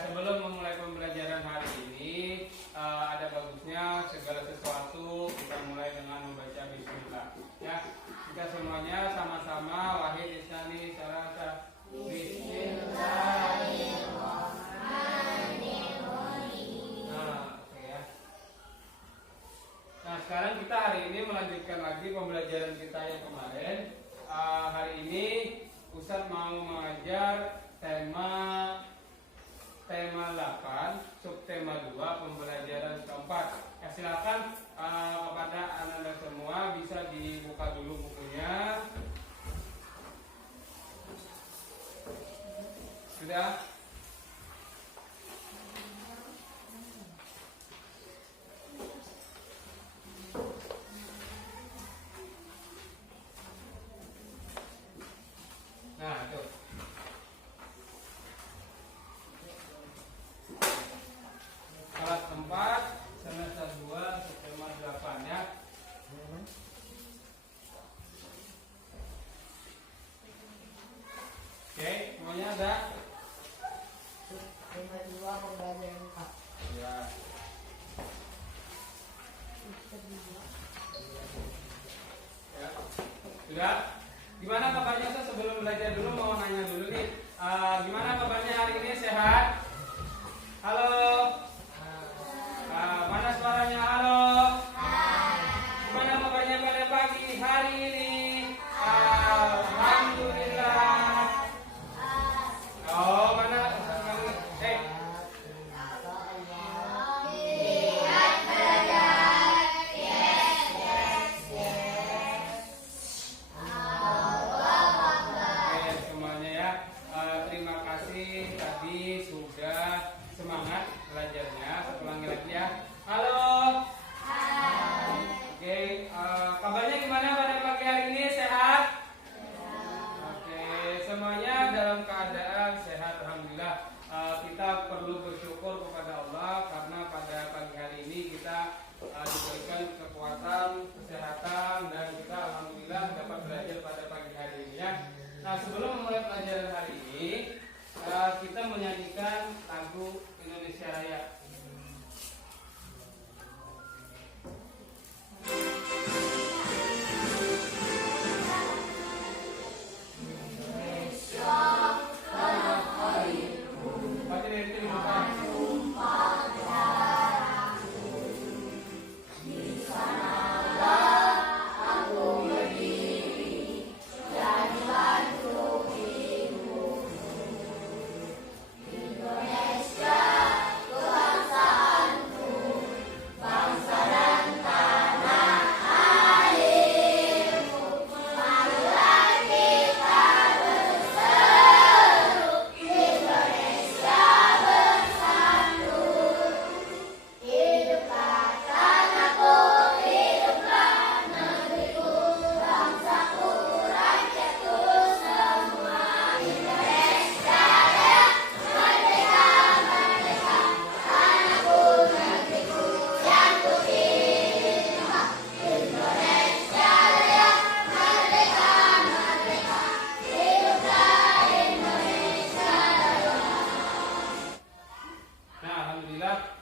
sebelum memulai pembelajaran hari ini, ada bagusnya segala sesuatu kita mulai dengan membaca Bismillah. Ya, kita semuanya sama-sama wahid isnani salasa. Bismillahirrahmanirrahim. Nah, sekarang kita hari ini melanjutkan lagi pembelajaran kita yang kemarin. Hari ini Ustadz mau mengajar tema 8, subtema 2, pembelajaran keempat. Ya, silakan kepada anak-anak semua bisa dibuka dulu bukunya. Sudah? Nah, itu. Kelas 4, semester 2, subtema 8 ya. Oke, semuanya ada? Subtema 2, pembelajaran 4. Ya. Ya. Sudah? Gimana kabarnya Ustaz? Sebelum belajar dulu mau nanya dulu nih. Gimana kabarnya hari ini, sehat? Halo? Mana suaranya? Halo? Gimana kabarnya pada pagi hari ini? Alhamdulillah. Oh, mana? Semuanya ya. Terima kasih tadi sudah semangat belajarnya. Saya ulangi lagi ya. Halo. Oke, kabarnya gimana pada pagi hari ini? Sehat? Oke, semuanya dalam keadaan sehat, alhamdulillah. Kita perlu bersyukur kepada Allah karena pada pagi hari ini kita diberikan kekuatan, kesehatan, dan kita alhamdulillah dapat belajar pada pagi hari ini ya. Nah, sebelum memulai pelajaran hari ini, kita menyanyikan lagu Indonesia Raya. Baca dari sini, bukan?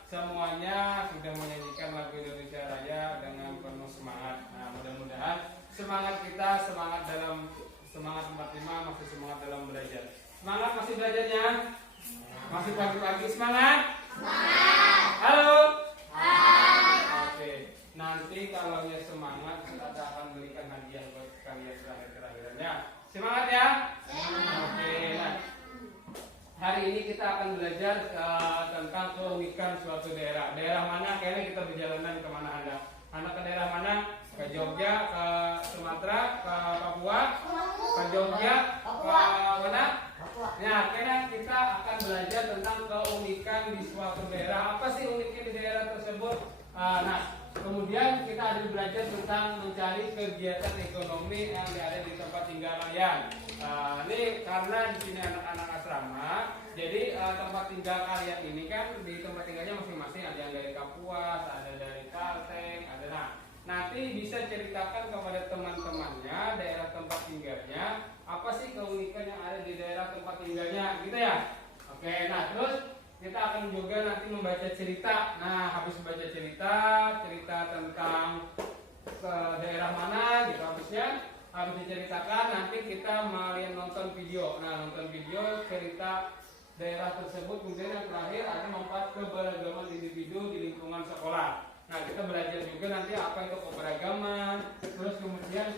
Semuanya sudah menyanyikan lagu Indonesia Raya dengan penuh semangat. Nah, mudah-mudahan semangat kita, semangat 45 masih semangat dalam belajar. Semangat masih belajarnya? Masih pagi-pagi semangat? Semangat. Halo? Hai. Oke, nanti kalau ya semangat kita akan berikan hadiah buat kalian terakhir-terakhirannya. Semangat ya? Semangat. Oke, nah. Hari ini kita akan belajar tentang keunikan suatu daerah. Daerah mana? Kayaknya kita berjalanan kemana Anda? Anda ke daerah mana? Ke Jogja, ke Sumatera, ke Papua, ke Jogja, ke mana? Nah, kayaknya kita akan belajar tentang keunikan di suatu daerah. Apa sih uniknya di daerah tersebut? Nah, kemudian kita ada belajar tentang mencari kegiatan ekonomi yang ada di tempat tinggal kalian. Ini karena di sini anak-anak asrama, jadi tempat tinggal kalian ini kan di tempat tinggalnya masing-masing, ada yang dari Kapuas, ada dari Kalteng, ada. Nah, nanti bisa ceritakan kepada teman-temannya daerah tempat tinggalnya, apa sih keunikan yang ada di daerah tempat tinggalnya, gitu ya. Oke, nah terus kita akan juga nanti membaca cerita. Nah, habis membaca cerita tentang daerah mana gitu habis diceritakan nanti kita mau nonton video. Nah, nonton video cerita daerah tersebut, kemudian yang terakhir ada manfaat keberagaman individu di lingkungan sekolah. Nah, kita belajar juga nanti apa itu keberagaman, terus kemudian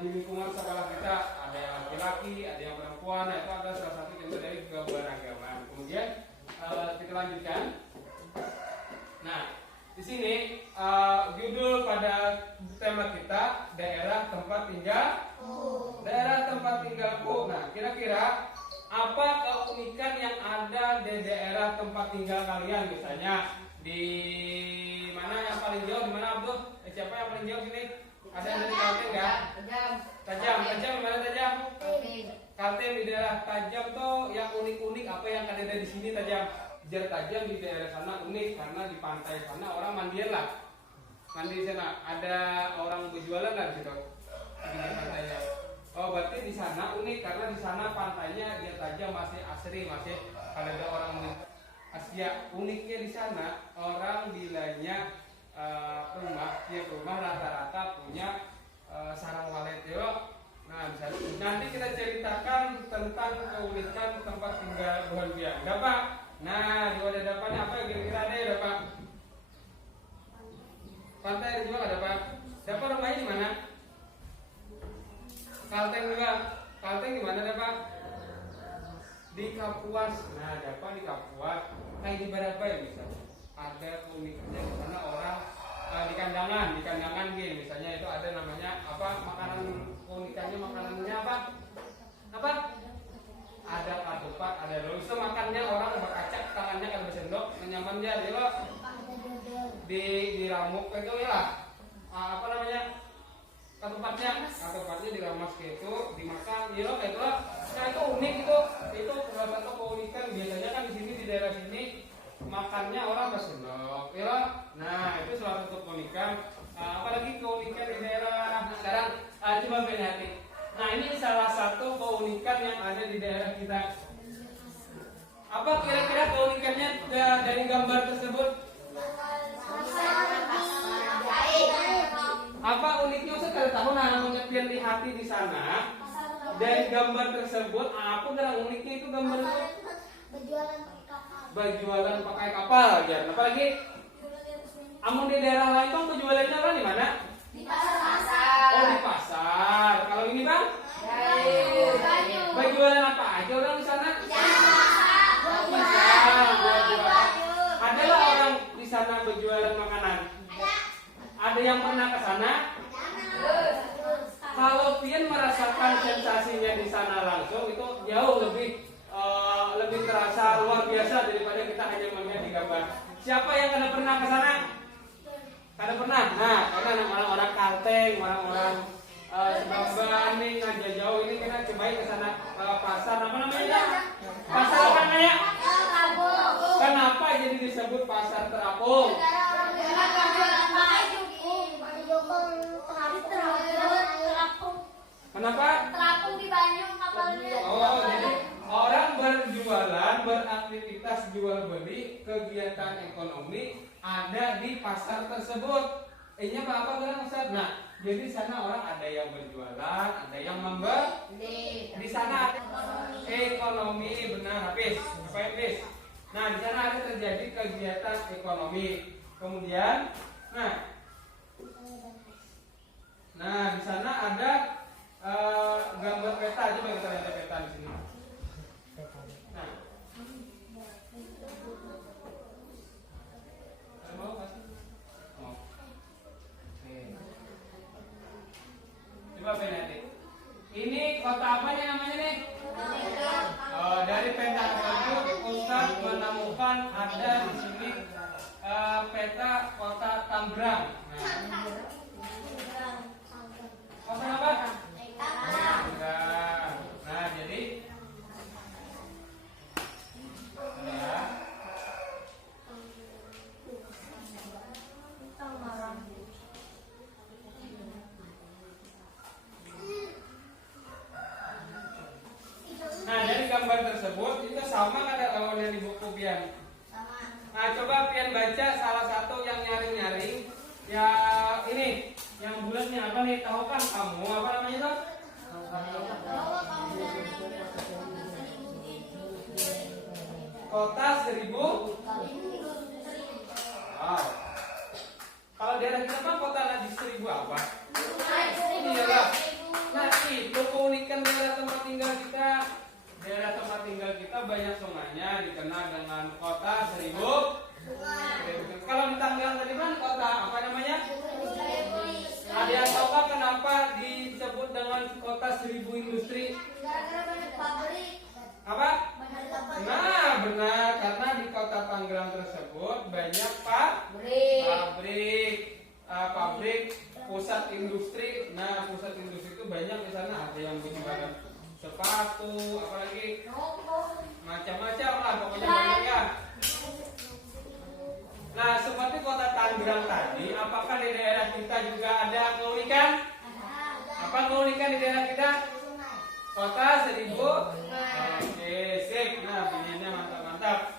di lingkungan sekolah kita ada yang laki-laki, ada yang perempuan. Nah, itu adalah salah satu contoh dari keberagaman. Kemudian kita lanjutkan. Nah, di sini judul pada tema kita daerah tempat tinggal. Daerah tempat tinggalku. Nah, kira-kira apa keunikan yang ada di daerah tempat tinggal kalian? Misalnya di mana yang paling jauh? Di mana Abdul? Siapa yang paling jauh sini? Ada yang dari Kalteng nggak? Tajam. Di mana Tajam? Kalteng di daerah Tajam tuh yang unik-unik apa yang ada di sini Tajam? Jar Tajam di daerah sana unik karena di pantai sana orang mandian lah. Mandi di sana ada orang berjualan lah gitu. Di pantainya. Oh, berarti di sana unik karena di sana pantainya Jar Tajam masih asri, masih ada orang Asia. Uniknya di sana orang bilangnya rumah rata-rata punya sarang walet ya. Nah, nanti kita ceritakan tentang keunikan tempat tinggal Tuhan Biang. Ada Pak? Nah, di wadah depannya apa kira-kira ada ya Pak? Pantai ada juga ada Pak? Dapat rumahnya di mana? Kalteng juga. Kalteng di mana Pak? Di Kapuas. Nah, dapat di Kapuas. Kayak di berapa ya misalnya? Ada keunikannya di sana orang di kandangan gini misalnya itu ada namanya apa makanan keunikannya makanannya apa? Ada ketupat, ada rosto makannya orang berkacak tangannya kalau bersendok nyamannya dia lo di ramuk itu ya apa namanya ketupatnya diramas gitu dimakan ya lo kayak itu lah. Nah, itu unik itu salah satu keunikan biasanya kan di sini di daerah sini makannya orang bersendok ya. Nah, itu salah satu keunikan. Apalagi keunikan di daerah sekarang coba perhati. Nah, ini salah satu keunikan yang ada di daerah kita. Apa kira-kira keunikannya dari gambar tersebut? Apa uniknya? Saya kalau tahu namanya pian di hati di sana. Dari gambar tersebut, apa kira uniknya itu gambar itu? Berjualan pakai kapal, ya. Apalagi? Amun di daerah lain bang berjualannya apa di mana? Di pasar. Oh, di pasar. Kalau ini bang? Berjualan apa aja orang di sana? Adalah orang di sana berjualan makanan. Ada yang pernah ke sana? Kalau pian merasakan sensasinya di sana langsung itu jauh lebih terasa luar biasa daripada kita hanya melihat di gambar. Siapa yang kada pernah ke sana? Kada pernah. Nah, karena orang-orang Kalteng, orang-orang Bani aja jauh ini kita cobain ke sana pasar apa namanya? Pasar apa namanya? Kenapa jadi disebut pasar terapung? Kenapa? Terapung di Bandung kapalnya. Oh, jadi orang berjualan, beraktivitas jual beli, kegiatan ekonomi ada di pasar tersebut. Ini apa dalam pasar? Nah, jadi di sana orang ada yang berjualan, ada yang membeli. Di sana ada ekonomi, benar habis. Apa habis? Nah, di sana ada terjadi kegiatan ekonomi. Kemudian, nah di sana ada gambar peta. Coba kita lihat peta di sini. Nah, mau nggak sih? Mau. Oke. Coba lihat. Ini kota apa nih namanya nih? Dari peta tersebut Ustaz menemukan ada di sini peta kota Tangerang. Kota apa? Tangerang. Nah, jadi Nah, dari gambar tersebut itu sama ada lawan yang di buku Bian. Nah, coba pian baca salah satu yang nyaring-nyaring. Ya ini, yang bulatnya apa nih? Tahu kan kamu apa namanya tuh? Kota 1000. Wow. Kalau daerah kita kan kota Najis 1000 apa? Iyalah. Nah, itu keunikan daerah tempat tinggal kita. Daerah tempat tinggal kita banyak sungainya, dikenal dengan kota 1000 sungai. Kalau di Tangerang tadi kan kota apa namanya? Ada yang tahu kan kenapa disebut dengan kota 1000 industri? Gara-gara banyak pabrik. Apa? Nah, benar, karena di kota Tangerang tersebut banyak pabrik, pusat industri. Nah, pusat industri itu banyak di sana. Ada yang berjualan sepatu, apalagi macam-macam lah, pokoknya banyak ya. Nah, seperti kota Tangerang tadi, apakah di daerah kita juga ada keunikan? Apa keunikan di daerah kita? Kota 1000. Oke, sip. Nah, bunyinya mantap-mantap.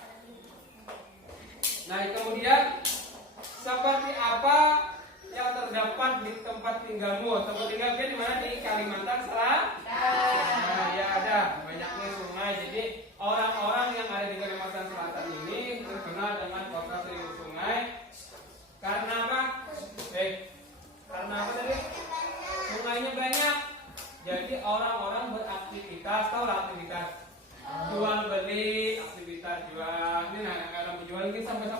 Nah, kemudian seperti apa yang terdapat di tempat tinggalmu? Tempat tinggal dia di mana? Di Kalimantan Selatan. Nah, ya ada banyaknya sungai. Jadi orang-orang yang ada di Kalimantan Selatan ini terkenal dengan kota 1000 sungai. Karena apa? Karena apa tadi? Sungainya banyak. Jadi orang-orang beraktivitas, tahu aktivitas jual beli, aktivitas jual. Ini kadang-kadang berjual ini sampai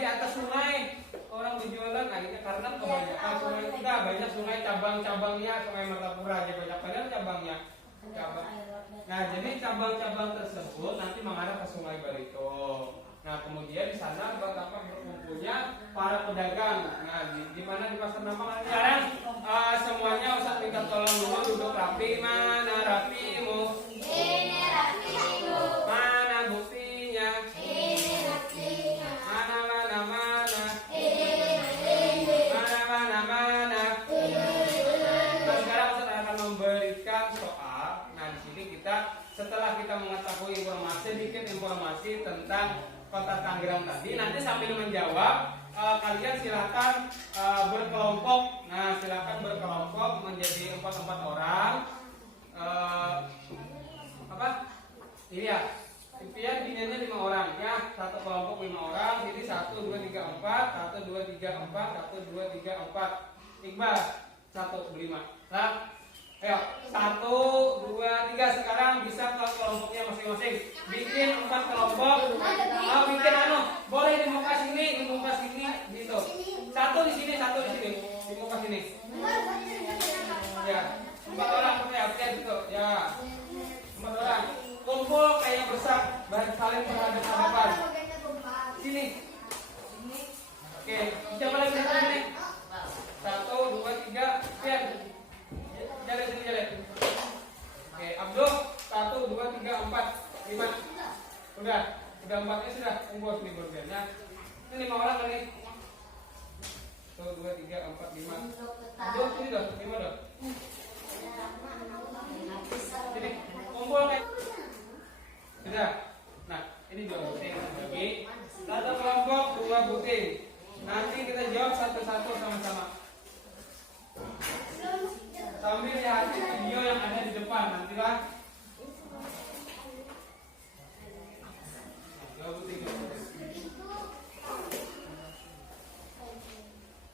di atas sungai orang berjualan. Akhirnya karena kebanyakan sungai kita banyak sungai cabang-cabangnya, sungai Martapura aja banyak cabangnya. Nah, jadi cabang-cabang tersebut nanti mengarah ke Sungai Barito. Nah, kemudian di sana tempat berkumpulnya para pedagang. Nah, di mana di pasar Mampang sekarang semuanya Ustaz minta tolong dulu duduk rapi. Mana rapimu? Ini rapimu. Mana buktinya? Ini buktinya. Mana? Nah, sekarang Ustaz akan memberikan soal. Nah, di sini setelah kita mengetahui sedikit informasi tentang Kota Tangerang tadi, nanti sambil menjawab kalian silakan berkelompok. Nah, silakan berkelompok menjadi 4 orang. Iya, impian pinanya 5 orang ya. Satu kelompok 5 orang. Jadi 1, 2, 3, 4. 1, 2, 3, 4. 1, 2, 3, 4. Iqbal 1, 5. Nah, ayo 1, 2, 3. Sekarang bisa ke kelompoknya masing-masing. Bikin 4 kelompok. Bikin boleh di muka sini gitu. Satu di sini di muka sini. Ya, 4 orang ya gitu. Ya, 4 orang. Kumpul kayak besar, saling berhadapan. Sini. Oke, siapa lagi di sini? 1, 2, 3. Pian. Jalan sini jalan. Oke, Abdul 1, 2, 3, 4, 5. Udah 4-nya sudah kumpul sini berbiarnya. Ini 5 orang kan nih. 1, 2, 3, 4, 5. Abdul sini dong, 5 dong. Sini, kumpul kayak. Sudah. Nah, ini 2 butir bagi. Satu kelompok 2 butir. Nanti kita jawab satu-satu sama-sama. Sambil lihat video yang ada di depan nantilah.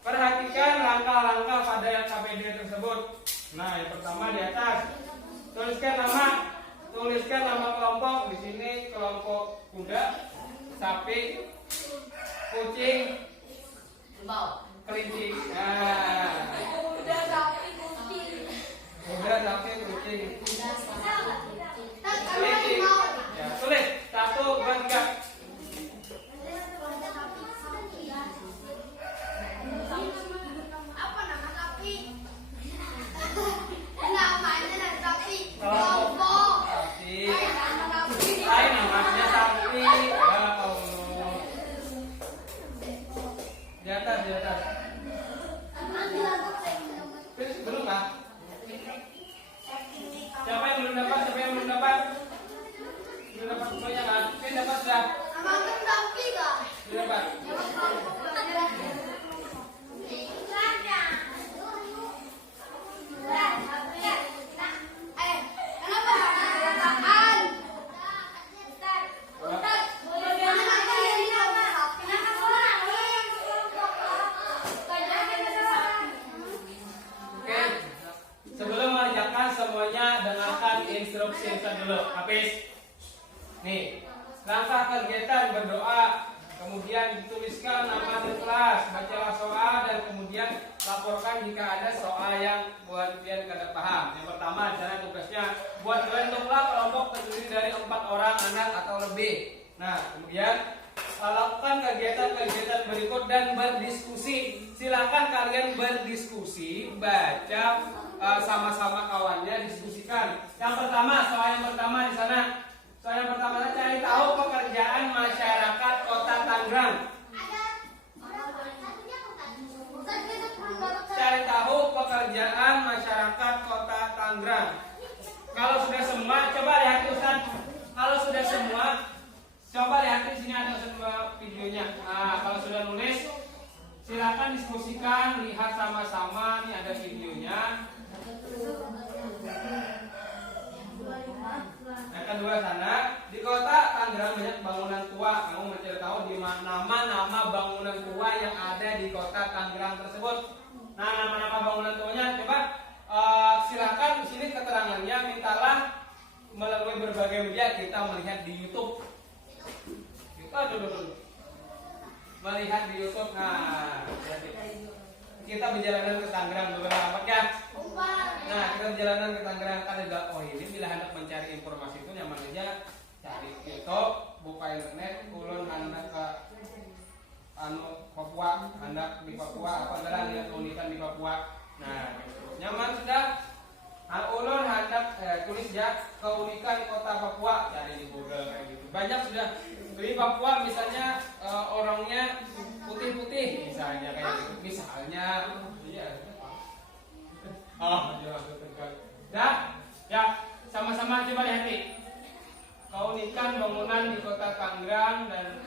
Perhatikan langkah-langkah pada yang KPD tersebut. Nah, yang pertama di atas tuliskan nama kelompok. Di sini kelompok kuda, sapi, kucing, kelinci. Nah, kuda, sapi, kucing, kelinci. Ya, tulis 1, 2, 3. Apa nama sapi? Namanya sapi. Kelompok sapi. Lain namanya sapi. Ya Allah. Di atas. Belum kah? Siapa yang belum dapat? Belum dapat semuanya kan? Dapat sudah. Langkah kegiatan berdoa, kemudian dituliskan nama di kelas, bacalah soal dan kemudian laporkan jika ada soal yang buat kalian kada paham. Yang pertama, cara tugasnya buat bentuklah kelompok terdiri dari 4 orang anak atau lebih. Nah, kemudian lakukan kegiatan-kegiatan berikut dan berdiskusi. Silakan kalian berdiskusi, baca sama-sama kawannya, diskusikan. Yang pertama, soal yang pertama di sana. Soal yang pertama, cari tahu pekerjaan masyarakat Kota Tangerang. Cari tahu pekerjaan masyarakat Kota Tangerang. Kalau sudah semua, coba lihat Ustaz. Kalau sudah semua, coba lihat di sini ada semua videonya. Nah, kalau sudah nulis, silakan diskusikan, lihat sama-sama. Ini ada videonya. Yang kedua sana, di Kota Tangerang banyak bangunan tua. Kamu mencari tahu di mana nama-nama bangunan tua yang ada di Kota Tangerang tersebut. Nah, nama-nama bangunan tuanya, coba silakan di sini keterangannya mintalah melalui berbagai media. Kita melihat di YouTube. Kita dulu melihat di YouTube. Nah, kita berjalanan ke Tangerang beberapa ya. Nah, kita berjalanan ke Tangerang kan ada. Oh, ini bila hendak mencari informasi itu nyaman aja cari YouTube, buka internet, ulun hendak ke Papua, hendak di Papua, apa geran lihat keunikan di Papua. Nah, nyaman sudah. Ulun hendak tulis ya keunikan Kota Papua, cari di Google kayak gitu. Banyak sudah. Di Papua misalnya orangnya putih-putih misalnya kayak gitu. Misalnya ya, sama-sama coba lihat nih. Keunikan bangunan di Kota Tangerang dan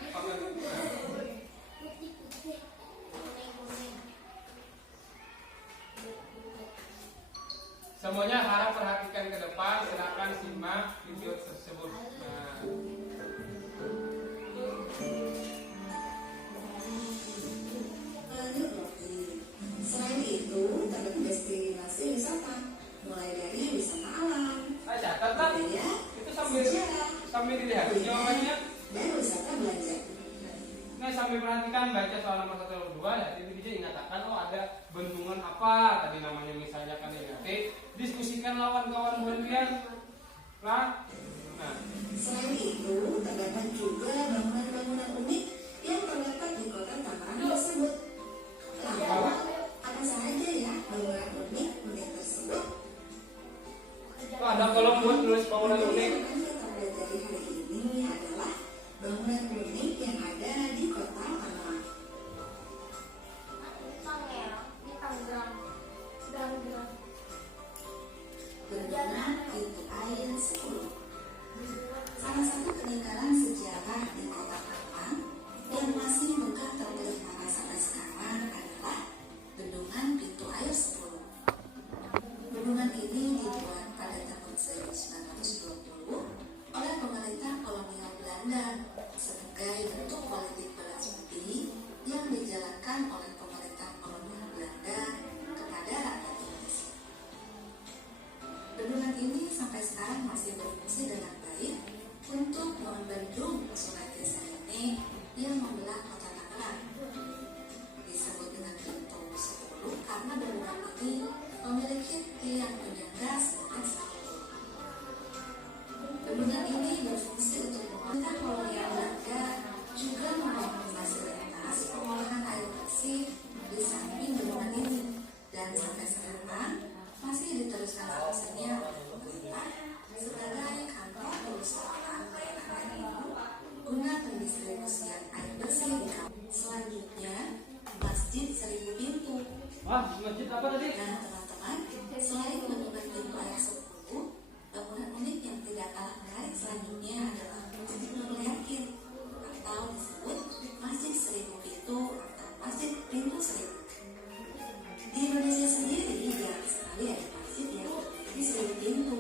semuanya harap perhatikan ke depan. Silakan simak video tersebut. Selain itu, terdapat destinasi wisata, mulai dari wisata alam, Catat kan? budaya, Itu sambil dilihat jawabannya. dan wisata belanja. Nah, sambil perhatikan baca soal nomor 1 dan 2 ya, itu bisa dinyatakan ada bendungan apa tadi namanya misalnya kan ya. Oke, diskusikan lawan kawan kalian. Nah, Selain itu, terdapat juga bangunan-bangunan unik yang terdapat di Kota Tangerang tersebut. Lalu, apa saja ya bangunan unik tersebut? ada kolom buat tulis bangunan unik. Yang kita pelajari hari ini adalah bangunan unik yang ada di Kota Tangerang. Bendungan Pintu Air 10. Salah satu peninggalan sejarah di Kota Tangerang yang masih megah terpelihara sampai sekarang adalah Bendungan Pintu Air 10. Bendungan ini dibuat pada tahun 1920 oleh pemerintah kolonial Belanda sebagai bentuk politik balas budi yang dijalankan oleh pemerintah kolonial Belanda kepada rakyat Indonesia. Bendungan ini sampai sekarang masih berfungsi dengan baik untuk membendung Sungai Cisadane yang membelah Kota Tangerang. Disebut dengan Pintu 10 karena bendungan ini memiliki tiang penyangga seberat 1. Bendungan ini berfungsi untuk pemerintah kolonial Belanda juga membangun fasilitas pengolahan air bersih di samping bendungan ini, dan sampai sekarang masih diteruskan fungsinya oleh pemerintah sebagai kantor perusahaan layanan air minum guna pendistribusian air bersih di kampung. Selanjutnya, Masjid 1000 Pintu. Wah, masjid apa tadi? Nah, teman-teman, selain bendungan Pintu Air 10, bangunan unik yang tidak kalah menarik selanjutnya adalah Masjid Nurul Yakin atau disebut Masjid 1000 Pintu atau Masjid Pintu 1000. Di Indonesia sendiri jarang sekali ada masjid yang memiliki 1000 pintu.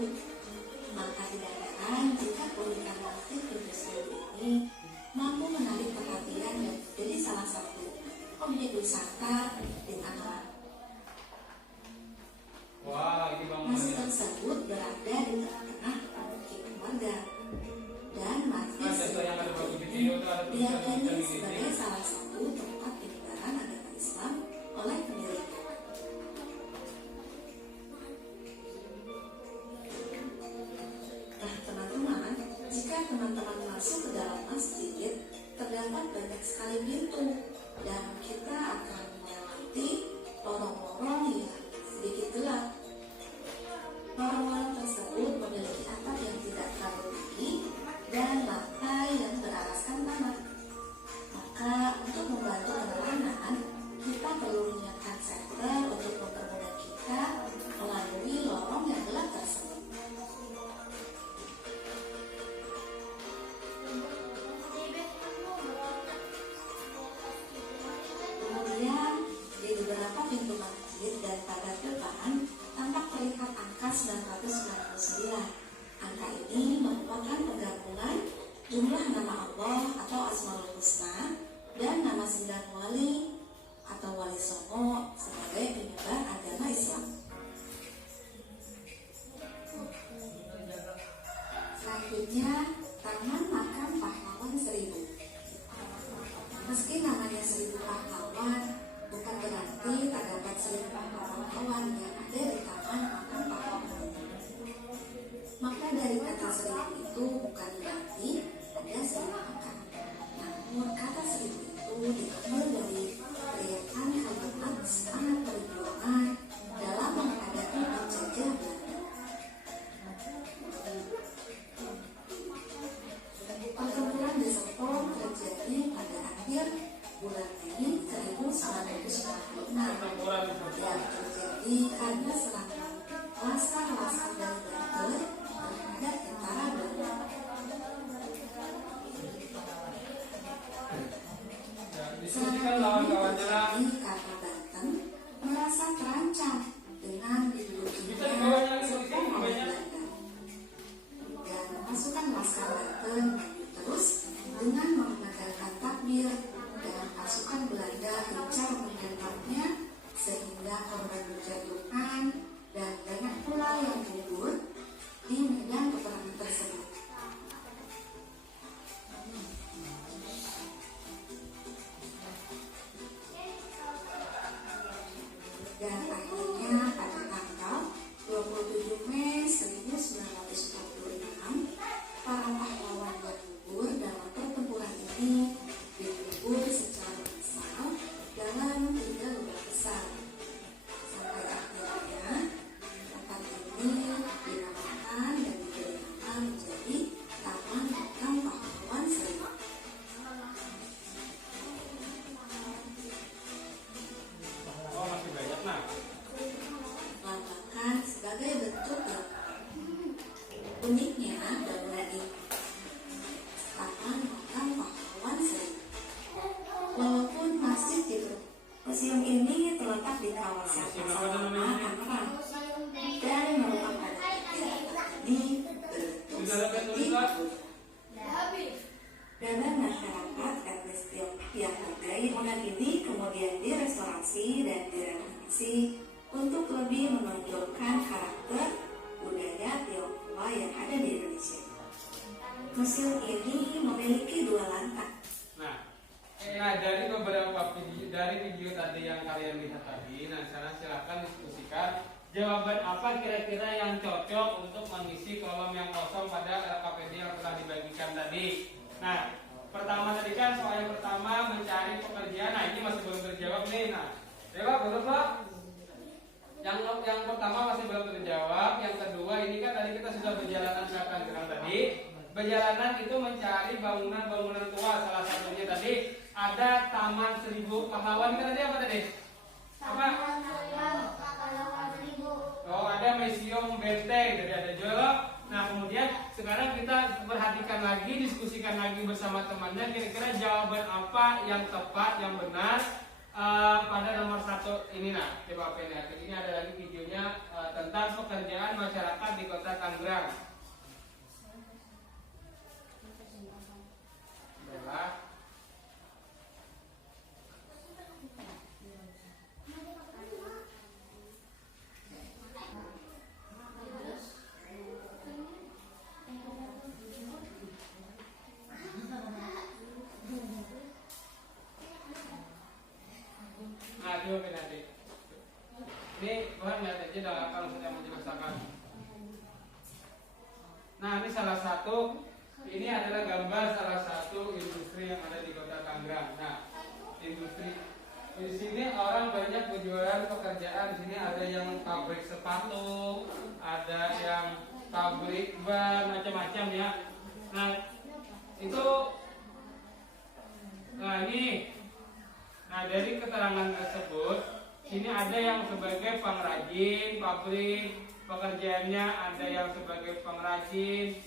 Maka tidak heran jika keunikan Masjid Pintu 1000 ini mampu menarik perhatian dan menjadi salah satu objek wisata di Tangerang. Wah, ini Masjid bangunan. tersebut berada di tengah-tengah pemukiman warga, dan masjid Nah, contoh yang ada video itu ada diyakini tulisan-tulisan sebagai ini. salah satu tempat penyebaran agama Islam oleh pendirinya. Nah, teman-teman, jika teman-teman masuk ke dalam masjid, terdapat banyak sekali pintu dan kita akan melewati lorong-lorong yang sedikit gelap. Lorong-lorong tersebut memiliki atap yang tidak terlalu tinggi dan lantai yang beraraskan tanah. Maka untuk membantu penerangan, kita perlu menyiapkan senter untuk mempermudah kita melalui lorong yang gelap tersebut. Kemudian di beberapa pintu masjid dan pada depan tampak terlihat angka 999. Angka ini merupakan penggabungan jumlah nama Allah atau Asmaul Husna dan nama 9 wali atau wali songo sebagai penyebar agama Islam. Selanjutnya, Taman Makam Pahlawan 1000. Meski namanya 1000 pahlawan, bukan berarti terdapat 1000 pahlawan yang ada di Taman Makam Pahlawan. Maka dari kata 1000 itu bukan berarti ada 1000 makam. Namun kata 1000 itu diambil dari teriakan kalimat semangat perjuangan dalam menghadapi penjajah Belanda. Pertempuran di Serpong terjadi pada akhir bulan Mei 1996 yang terjadi karena serangan laskar-laskar dari Belanda terhadap tentara Belanda. Diskusikan lawan-lawannya lah. Terjadi karena Banten merasa terancam dengan didudukinya Serpong oleh Belanda. Dan pasukan laskar Banten maju terus dengan menegakkan takbir dan pasukan Belanda gencar menyergapnya sehingga korban berjatuhan dan banyak pula yang gugur di medan peperangan tersebut. Dan akhirnya pada tanggal 27 Mei 1946, para pahlawan yang gugur dalam pertempuran ini dikubur secara massal dalam 3 lubang besar. Sampai akhirnya tempat ini dinamakan dan diberi nama menjadi Taman Makam Pahlawan 1000. Oh, masih banyak nah. Lambangkan sebagai bentuk yang uniknya bangunan ini. Taman Makam Pahlawan 1000. Walaupun masjid itu, museum ini terletak di kawasan Pasar Lama Tangerang dan merupakan ini berbentuk seperti itu. Dan masyarakat etnis Tionghoa yang menghargai bangunan ini kemudian direstorasi dan direnovasi untuk lebih menonjolkan karakter budaya Tionghoa yang ada di Indonesia. Museum ini memiliki 2 lantai. Nah, dari beberapa video tadi yang kalian lihat tadi, nah sekarang silahkan diskusikan jawaban apa kira-kira yang cocok untuk mengisi kolom yang kosong pada LKPD yang telah dibagikan tadi. Nah, pertama tadi kan soal yang pertama mencari pekerjaan. Nah, ini masih belum terjawab nih. Nah, jawab belum Pak? Yang pertama masih belum terjawab. Yang kedua ini kan tadi kita sudah berjalanan ke Tangerang tadi. Perjalanan itu mencari bangunan-bangunan tua. Salah satunya tadi ada Taman 1000 Pahlawan. Kan tadi apa tadi? Apa? Oh, ada Museum Benteng. Jadi ada juga. Nah, kemudian sekarang kita perhatikan lagi, diskusikan lagi bersama temannya. Kira-kira jawaban apa yang tepat, yang benar pada nomor 1 ini. Nah, coba lihat. Ini ada lagi videonya tentang pekerjaan masyarakat di Kota Tangerang. Baiklah. Tuhan lihat aja dalam kalau saya menjelaskan. Nah, ini salah satu, ini adalah gambar salah satu industri yang ada di Kota Tangerang. Nah, industri di sini orang banyak berjualan pekerjaan. Di sini ada yang pabrik sepatu, ada yang pabrik ban, macam-macam ya. Nah, itu, nah ini, nah dari keterangan tersebut, sini ada yang sebagai pengrajin pabrik, pekerjaannya ada yang sebagai pengrajin,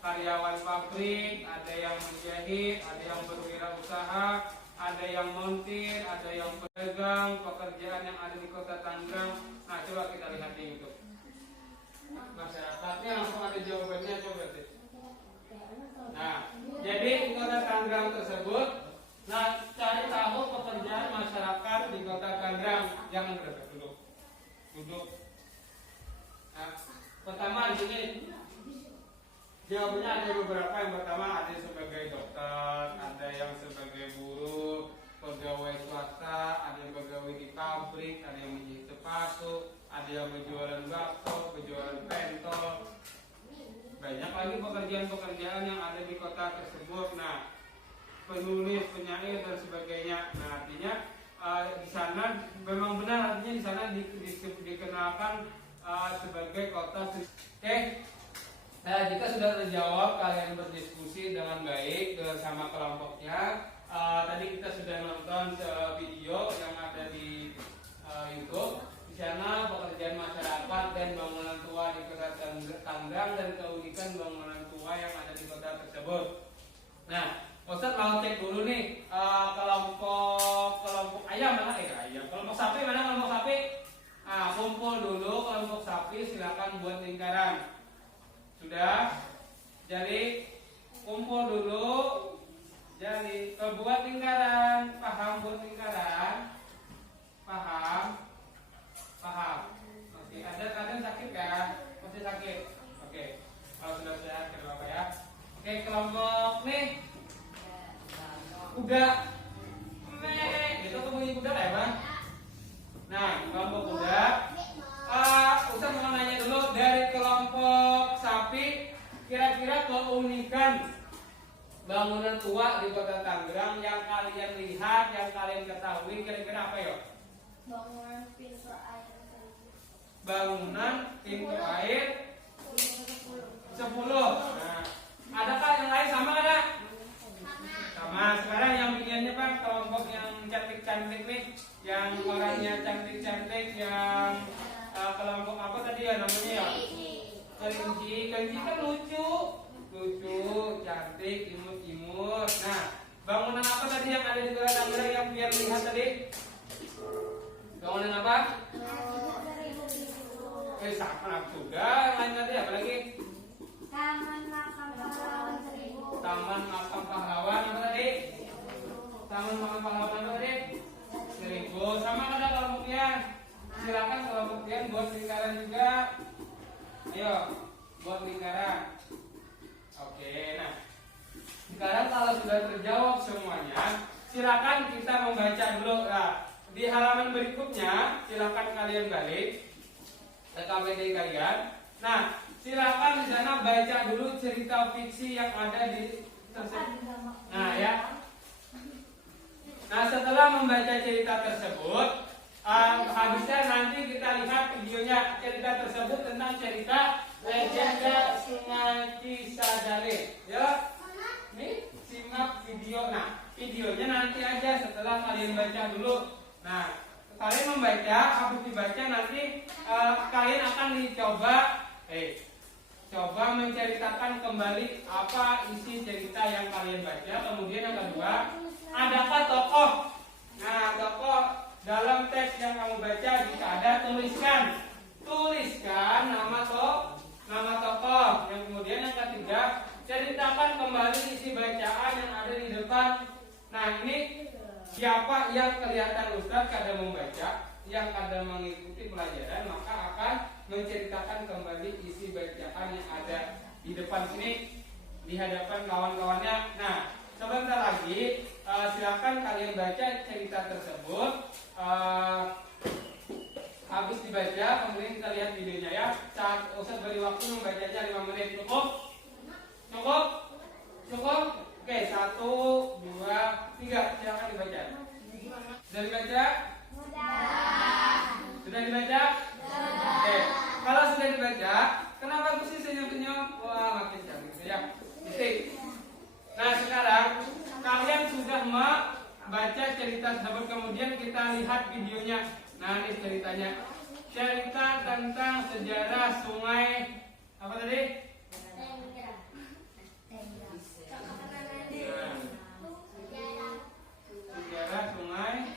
karyawan pabrik, ada yang menjahit, ada yang berwirausaha, ada yang montir, ada yang pedagang, pekerjaan yang ada di Kota Tangerang. Nah, coba kita lihat di YouTube. Masyarakatnya langsung ada jawabannya, coba deh. Nah, jadi di Kota Tangerang tersebut, nah cari tahu pekerjaan masyarakat di Kota Tangerang. Jangan berdekat, duduk. Nah, pertama di sini jawabannya ada beberapa. Yang pertama ada yang sebagai dokter, ada yang sebagai buruh, pegawai swasta, ada yang pegawai di pabrik, ada yang menjahit sepatu, ada yang berjualan bakso, berjualan pentol. Banyak lagi pekerjaan-pekerjaan yang ada di kota tersebut. Nah, penulis, penyair dan sebagainya. Nah, artinya di sana memang benar, artinya di sana dikenalkan sebagai kota. Oke. Nah, jika sudah terjawab, kalian berdiskusi dengan baik bersama kelompoknya. Tadi kita sudah nonton video yang ada di YouTube. Di sana pekerjaan masyarakat dan bangunan tua di Kota Tangerang dan keunikan bangunan tua yang ada di kota tersebut. Nah, Ustadz mau cek dulu nih kelompok ayam mana? Ayam. Kelompok sapi mana? Kelompok sapi. Kumpul dulu kelompok sapi, silakan buat lingkaran. Sudah? Jadi kumpul dulu. Jadi buat lingkaran. Paham buat lingkaran? Paham? Masih ada sakit kan? Masih sakit. Oke. Kalau sudah sehat kenapa ya? Oke, kelompok nih. Kuda. Itu bunyi kuda lah ya, Bang? Nah, kelompok kuda. Ustaz mau nanya dulu dari kelompok sapi, kira-kira keunikan bangunan tua di Kota Tangerang yang kalian lihat, yang kalian ketahui, kira-kira apa ya? Bangunan pintu air. Bangunan pintu air 10. Nah, adakah yang lain sama ada? Sama. Sekarang yang bikinnya Pak, kelompok yang cantik-cantik nih, yang orangnya cantik-cantik, yang kelompok apa tadi ya namanya ya? Kelinci kan lucu, cantik, imut. Nah, bangunan apa tadi yang ada di Kota Tangerang yang biar lihat tadi? Bangunan apa? Sama juga. Lain tadi apa lagi? Taman Makam Pahlawan 1000. Taman Makam Pahlawan apa tadi? Taman Makam Pahlawan apa tadi? 1000. Sama ada kelompoknya. Silakan kelompoknya buat lingkaran juga. Ayo, buat lingkaran. Oke, nah sekarang kalau sudah terjawab semuanya, silakan kita membaca dulu. Nah, di halaman berikutnya silakan kalian balik ke KBD kalian. Nah, silakan di sana baca dulu cerita fiksi yang ada di tersebut. Nah, ya. Nah, setelah membaca cerita tersebut, habisnya nanti kita lihat videonya. Cerita tersebut tentang cerita legenda Sungai Cisadane. Ya, nih simak video. Nah, videonya nanti aja setelah kalian baca dulu. Nah, kalian membaca, habis dibaca nanti kalian akan dicoba, coba menceritakan kembali apa isi cerita yang kalian baca. Kemudian yang kedua, adakah tokoh? Nah, tokoh dalam teks yang kamu baca jika ada tuliskan nama tokoh. Yang kemudian yang ketiga, ceritakan kembali isi bacaan yang ada di depan. Nah, ini siapa yang kelihatan Ustaz kadang membaca, yang kadang mengikuti pelajaran, maka akan menceritakan kembali isi bacaan yang ada di depan sini di hadapan kawan-kawannya. Nah, sebentar lagi silakan kalian baca cerita tersebut. Habis dibaca, kemudian kita lihat videonya ya. Saat Ustaz beri waktu membacanya 5 menit. Cukup? Cukup? Cukup? Oke, 1, 2, 3. Silakan dibaca. Sudah dibaca? Sudah dibaca? Oke. Kalau sudah dibaca, kenapa mesti senyum-senyum? Wah, makin cantik ya. Titik. Nah, sekarang kalian sudah membaca cerita tersebut, kemudian kita lihat videonya. Nah, ini ceritanya. Cerita tentang sejarah sungai apa tadi? Sejarah sungai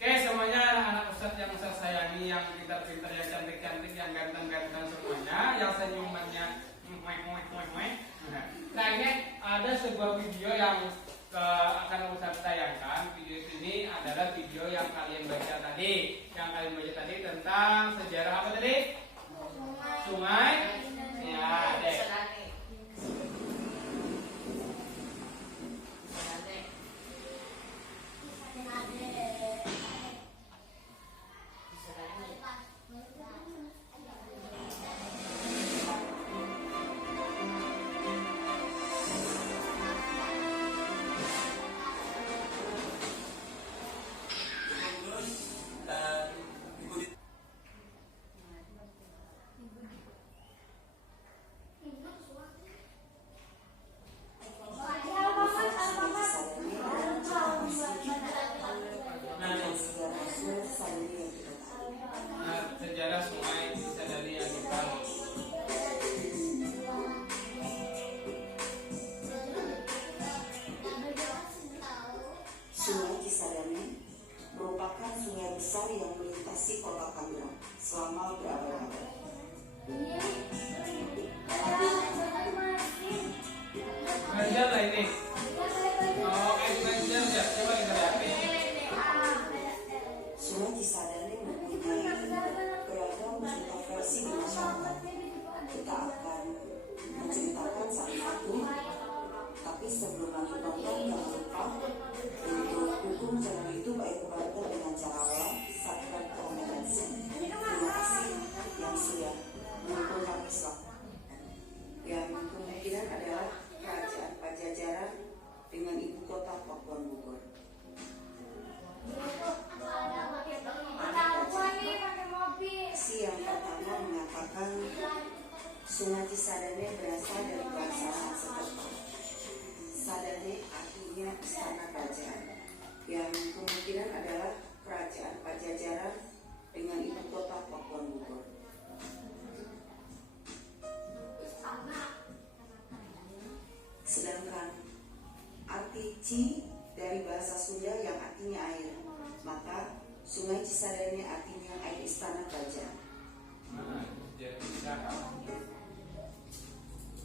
Oke, semuanya anak-anak Ustadz yang Ustadz sayangi, yang pintar-pintar, yang cantik-cantik, yang ganteng-ganteng semuanya, yang senyumannya Nah, ini ada sebuah video yang akan Ustadz tayangkan. Video ini adalah video yang kalian baca tadi. Yang kalian baca tadi tentang sejarah apa tadi? Sungai. Ya, deh. Sejarah sungai Cisadane yang kita Sungai Cisadane merupakan sungai besar yang melintasi kota Tangerang selama berabad-abad. belajar lah ini. Oh, belajar ya. Coba kita lihat. Sungai Cisadane mempunyai beragam cerita versi di masyarakat. Kita akan menceritakan satu-satu, tapi sebelum lanjut nonton jangan lupa untuk dukung channel YouTube Ayu Keluarga dengan cara like, subscribe, komen, dan share. Terima kasih yang sudah mendukung kami selama. Yang kemungkinan adalah Kerajaan Pajajaran dengan ibu kota Pakuan Bogor. Si yang pertama mengatakan Sungai Cisadane berasal dari bahasa Sanskerta. Sadane artinya istana kerajaan, yang kemungkinan adalah Kerajaan Pajajaran dengan ibu kota Pakuan Bogor. Sedangkan arti Ci dari bahasa Sunda yang artinya air, maka Sungai Cisadane artinya air istana kerajaan.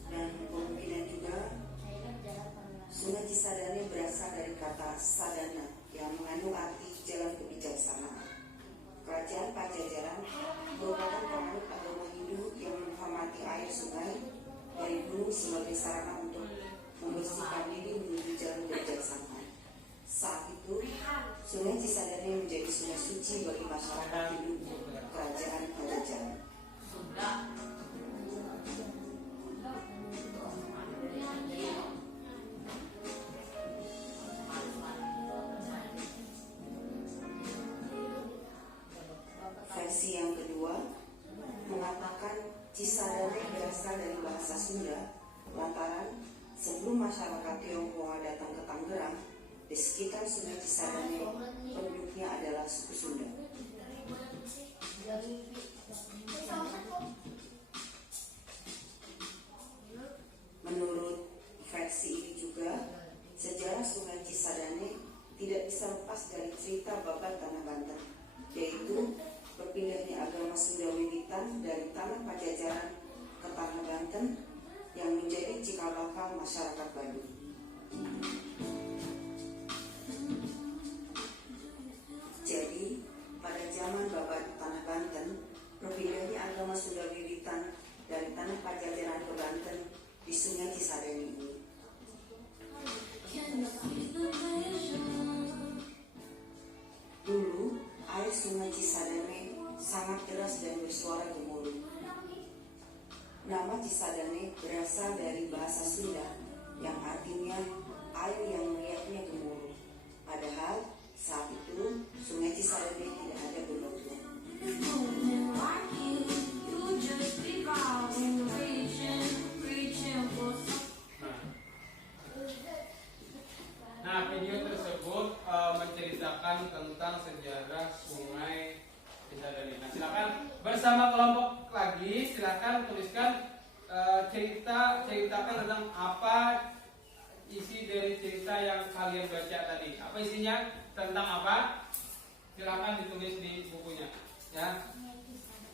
Dan kemungkinan juga Sungai Cisadane berasal dari kata sadana yang mengandung arti jalan kebijaksanaan. Kerajaan Pajajaran merupakan penganut agama Hindu yang menghormati air sungai dari gunung sebagai sarana untuk membersihkan diri menuju jalan kebijaksanaan. Saat itu, Sungai Cisadane menjadi sungai suci bagi masyarakat Hindu Kerajaan Pajajaran. Versi yang kedua mengatakan Cisadane berasal dari bahasa Sunda lantaran sebelum masyarakat Tionghoa datang ke Tangerang, di sekitar Sungai Cisadane penduduknya adalah suku Sunda. Menurut versi ini juga, sejarah Sungai Cisadane tidak bisa lepas dari cerita babat Tanah Banten, yaitu berpindahnya agama Sunda Wiwitan dari tanah Pajajaran ke tanah Banten yang menjadi cikal bakal masyarakat Baduy. Jadi, pada zaman babat Tanah Banten, berpindahnya agama Sunda Wiwitan dari tanah Pajajaran Sungai Cisadane sangat deras dan bersuara gemuruh. Nama Cisadane berasal dari bahasa Sunda yang artinya air yang melihatnya gemuruh. Padahal saat itu Sungai Cisadane tidak ada bentuknya. Nah, video tersebut menceritakan tentang sejarah Sungai Cisadane. Nah, silakan bersama kelompok lagi, silakan tuliskan ceritakan tentang apa isi dari cerita yang kalian baca tadi. Apa isinya? Tentang apa? Silakan ditulis di bukunya. Ya.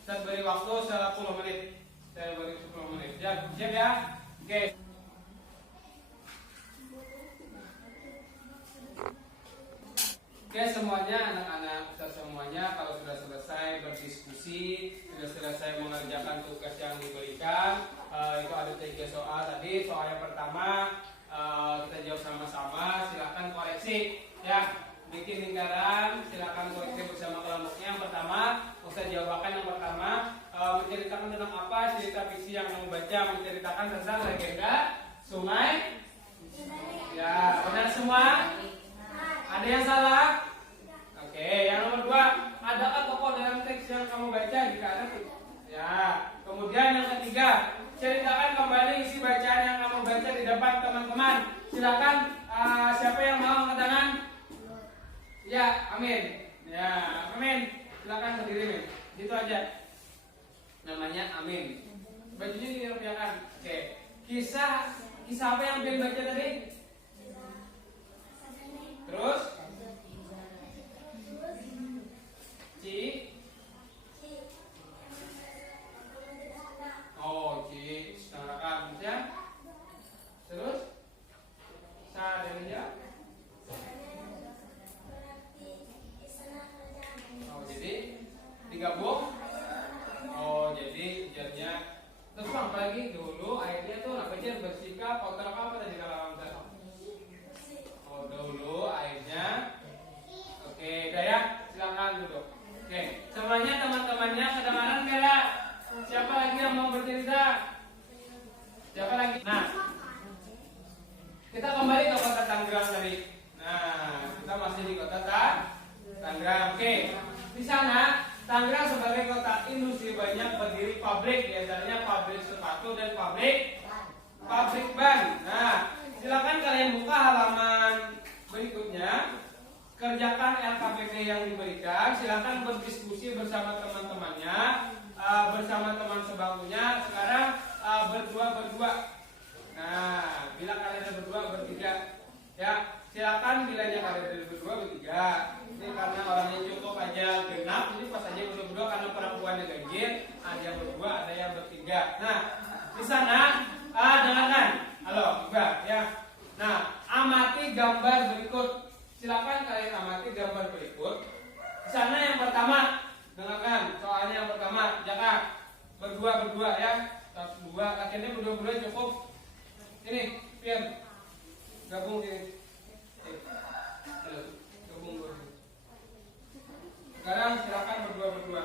Saya beri waktu 10 menit. Saya beri 10 menit. Siap ya? Oke. Oke semuanya anak-anak, kita semuanya kalau sudah selesai berdiskusi, sudah selesai mengerjakan tugas yang diberikan, itu ada 3 soal tadi. Soal yang pertama kita jawab sama-sama, silakan koreksi ya, bikin lingkaran, silakan koreksi bersama kelompoknya. Yang pertama, Ustaz jawabannya yang pertama, menceritakan tentang apa cerita fiksi yang kamu baca, menceritakan tentang legenda Sungai. Ya, benar semua? Ada yang salah? Oke, yang nomor 2, adakah tokoh dalam teks yang kamu baca? Jika ada, ya. Kemudian yang ketiga, ceritakan kembali isi bacaan yang kamu baca di depan teman-teman. Silakan, siapa yang mau angkat tangan? Ya, amin. Ya, amin. Silakan berdiri, Min. Gitu aja. Namanya amin. Bajunya dirapikan. Oke. Kisah apa yang Bin baca tadi? Terus setengahkan ya. Terus sadarinya. Oh, jadi digabung. Oh, jadi ujarnya. Terus apa lagi dulu airnya tuh apa aja bersikap kotor apa tadi kalau kamu? Oh, dulu airnya. Oke, udah ya. Silakan duduk. Oke, semuanya teman-temannya kedengaran enggak? Siapa lagi yang mau bercerita? Siapa lagi? Nah, kita kembali ke kota Tangerang tadi. Nah, kita masih di kota Tangerang. Oke, di sana Tangerang sebagai kota industri banyak berdiri pabrik, biasanya pabrik sepatu dan pabrik ban. Nah, silakan kalian buka halaman berikutnya. Kerjakan LKPD yang diberikan. Silakan berdiskusi bersama teman-temannya, bersama teman sebangkunya. Sekarang berdua. Nah, bila kalian ada berdua, bertiga, ya silakan bilanya kalian ada berdua, bertiga. Ini karena orangnya cukup aja genap, jadi pas aja berdua karena perempuannya ganjil. Ada yang berdua, ada yang bertiga. Nah, di sana dengarkan. Halo, Mbak, ya. Nah, amati gambar berikut. Silakan kalian amati gambar berikut. Di sana yang pertama, dengarkan soalnya yang pertama, Jaka berdua ya. Dua, akhirnya berdua cukup. Ini, Pian, gabung ini. Gabung dulu. Sekarang silakan berdua.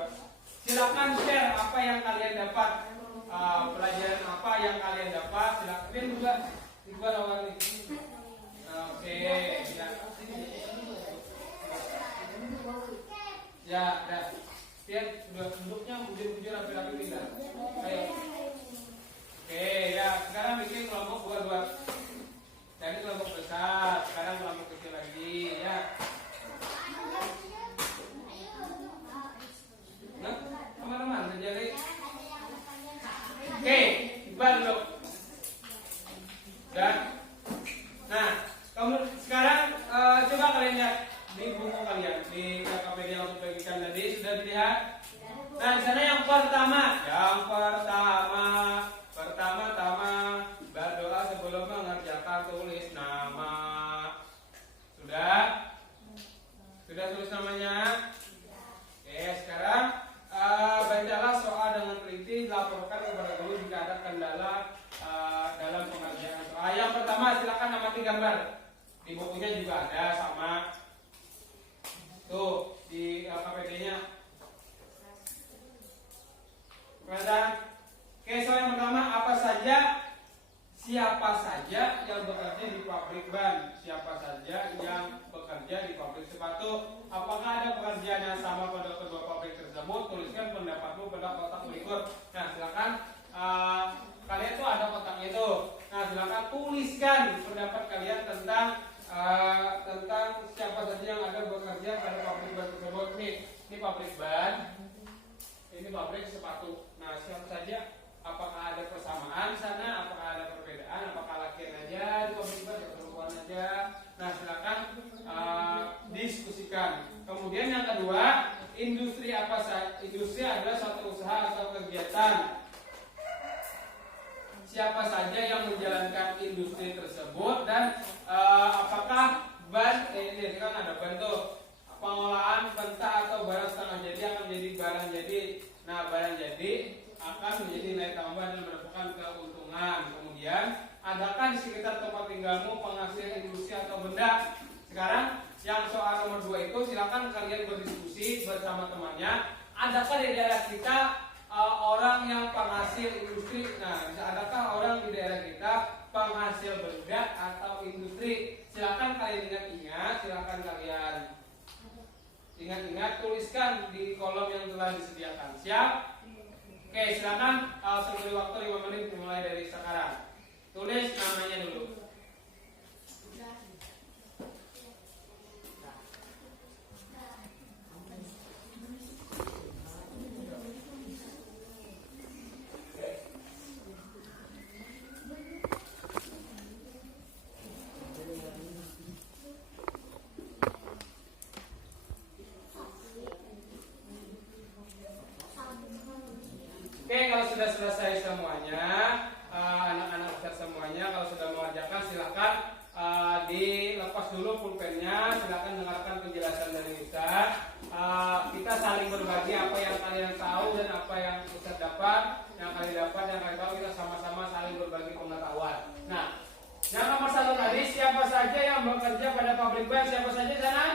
Silakan share apa yang kalian dapat, pelajaran apa yang kalian dapat. Silakan Pian juga, dua lawan ini. Oke, ya, Pian sudah duduknya bujur rapi-rapi tidak. Ayo. Oke, ya sekarang bikin kelompok dua. Jadi kelompok besar, sekarang kelompok kecil lagi, ya. Nah, teman-teman, jadi. Oke, Iqbal dulu. Dan, nah, sekarang coba kalian lihat di buku kalian, di KKPD yang untuk bagikan tadi sudah dilihat. Nah, di sana yang pertama berdoa sebelum mengerjakan tulis nama. Sudah tulis namanya. Oke, sekarang bacalah soal dengan teliti, laporkan kepada guru jika ada kendala dalam pengerjaan soal. Yang pertama silakan amati gambar. Di bukunya juga ada sama. Tuh di KPD-nya yang sama pada kedua pabrik tersebut, tuliskan pendapatmu pada kotak berikut. Nah, silakan kalian tuh ada kotaknya itu. Nah, silakan tuliskan pendapat kalian tentang siapa saja yang ada bekerja pada pabrik ban tersebut. Ini pabrik ban, ini pabrik sepatu. Nah, siapa saja? Apakah ada persamaan sana? Apakah ada perbedaan? Apakah laki aja di pabrik ban atau perempuan aja? Nah, silakan diskusikan. Kemudian yang kedua, industri apa saja? Industri adalah suatu usaha atau kegiatan. Siapa saja yang menjalankan industri tersebut dan apakah ban ini kan ada ban tuh, pengolahan pentah atau barang setengah jadi akan menjadi barang jadi. Nah, barang jadi akan menjadi nilai tambah dan mendapatkan keuntungan. Kemudian, adakah di sekitar tempat tinggalmu penghasil industri atau benda? Sekarang yang soal nomor 2 itu silakan kalian berdiskusi bersama temannya. Adakah di daerah kita orang yang penghasil industri? Nah, adakah orang di daerah kita penghasil benda atau industri? Silakan kalian ingat-ingat, silakan kalian ingat-ingat, tuliskan di kolom yang telah disediakan. Siap? Oke, silakan sebelum waktu 5 menit dimulai dari sekarang. Tulis namanya dulu. Oke, kalau sudah selesai semuanya, anak-anak besar semuanya, kalau sudah mengerjakan silakan dilepas dulu pulpennya, silakan dengarkan penjelasan dari Ustaz. Kita saling berbagi apa yang kalian tahu dan apa yang Ustaz dapat, yang kalian tahu, kita sama-sama saling berbagi pengetahuan. Nah, yang nomor 1 tadi, siapa saja yang bekerja pada pabrik ban? Siapa saja sana?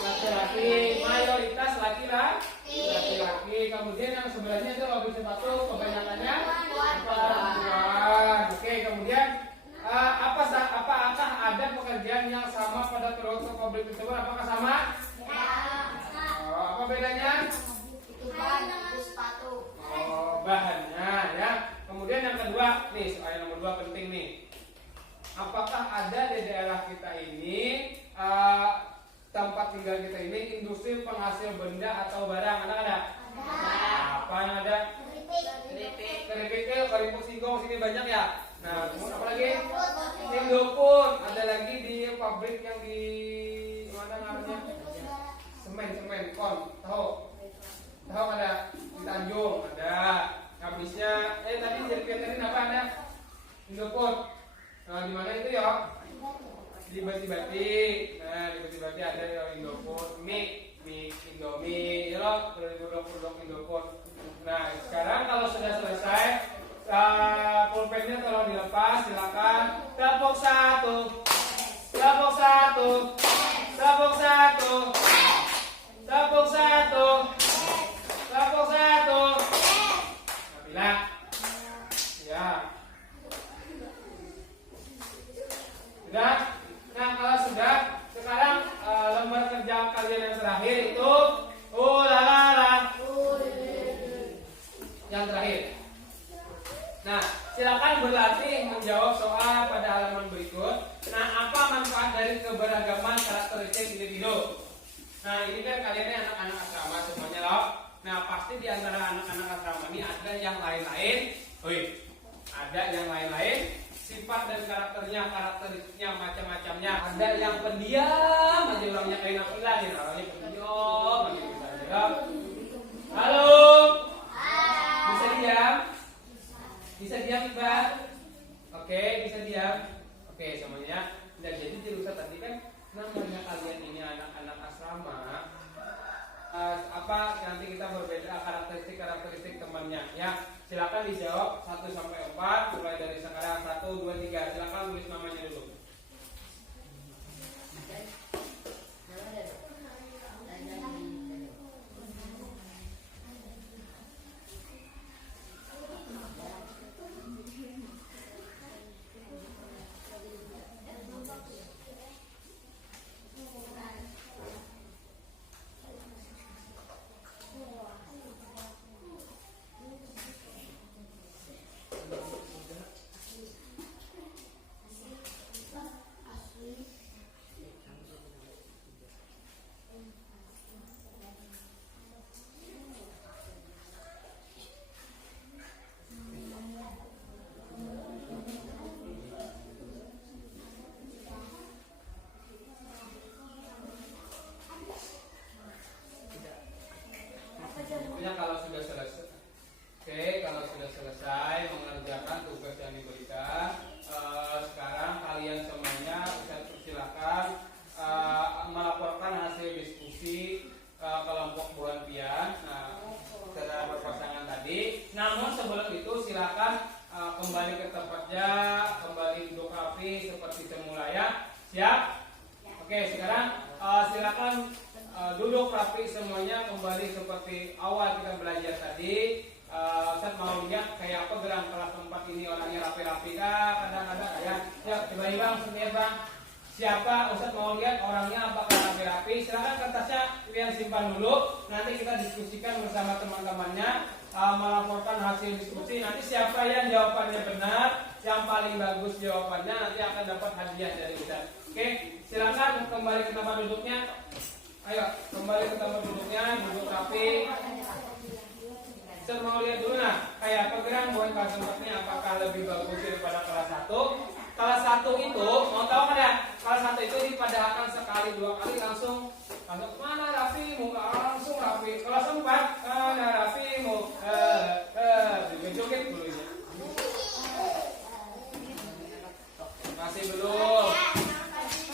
Laki-laki, mayoritas laki-laki. Kemudian yang sebelahnya itu pabrik sepatu, kebanyakannya perempuan. Oke, kemudian apakah ada pekerjaan yang sama pada kedua pabrik tersebut? Apakah sama? Apa bedanya? Bahannya ya. Kemudian yang kedua, nih soal nomor 2 penting nih. Apakah ada di daerah kita ini tempat tinggal kita ini industri penghasil benda atau barang? Ada? Apa yang ada? Keripik singkong sini banyak ya. Nah, kemudian apa lagi? Indopun. Ada lagi di pabrik yang di mana namanya? Semen, tahu ada di Tanjung ada. Habisnya tadi jadi apa ada? Indopun. Nah, di mana itu ya? Di Bati-Bati. Nah, di Bati-Bati ada Indopun, mie Indomie, ya loh, produk Indopun. Nah, sekarang kalau sudah selesai, pulpennya tolong dilepas, silakan. Tepuk satu. Nah, ya. Sudah? Nah, kalau sudah, sekarang lembar kerja kalian yang terakhir itu yang terakhir. Nah, silakan berlatih menjawab soal pada halaman berikut. Nah, apa manfaat dari keberagaman karakteristik individu? Nah, ini kan kalian ini anak-anak asrama semuanya loh. Nah, pasti di antara anak-anak asrama ini ada yang lain-lain. Ada yang lain-lain. Sifat dan karakteristiknya macam-macamnya. Ada yang pendiam, aja orangnya kayak nafilah nih, orangnya pendiam, aja bisa. Halo, bisa diam? Bisa diam, Mbak? Oke, bisa diam. Oke, semuanya. Dan jadi jurusan tadi kan namanya kalian ini anak-anak asrama. Nanti kita berbeda karakteristik temannya ya. Silakan dijawab 1 sampai 4 mulai dari sekarang. 1, 2, 3. Silakan tulis namanya dulu. kelompok bulan pian. Nah, secara berpasangan tadi. Namun sebelum itu silakan kembali ke tempatnya, kembali duduk rapi seperti semula ya. Siap? Oke, sekarang silakan duduk rapi semuanya, kembali seperti awal kita belajar tadi. Ustaz mau lihat kayak apa gerak kelas 4 ini, orangnya rapi-rapi kah? Kadang-kadang ya. Ya, coba bang, sini bang. Siapa Ustaz mau lihat orangnya apakah rapi-rapi? Silakan kertasnya kalian simpan dulu. Nanti kita diskusikan bersama teman-temannya, melaporkan hasil diskusi. Nanti siapa yang jawabannya benar, yang paling bagus jawabannya nanti akan dapat hadiah dari Ustaz. Oke, silakan kembali ke tempat duduknya. Ayo, kembali ke tempat duduknya, duduk rapi. Saya mau lihat dulu kayak pegeran buat kelas 4-nya apakah lebih bagus daripada kelas 1. Kelas 1 itu, mau tahu kan ya? Kelas 1 itu dipadahkan sekali, 2 kali langsung mana rapimu, langsung rapi. Kelas 4, mana rapimu, joget dulu ya. Masih belum.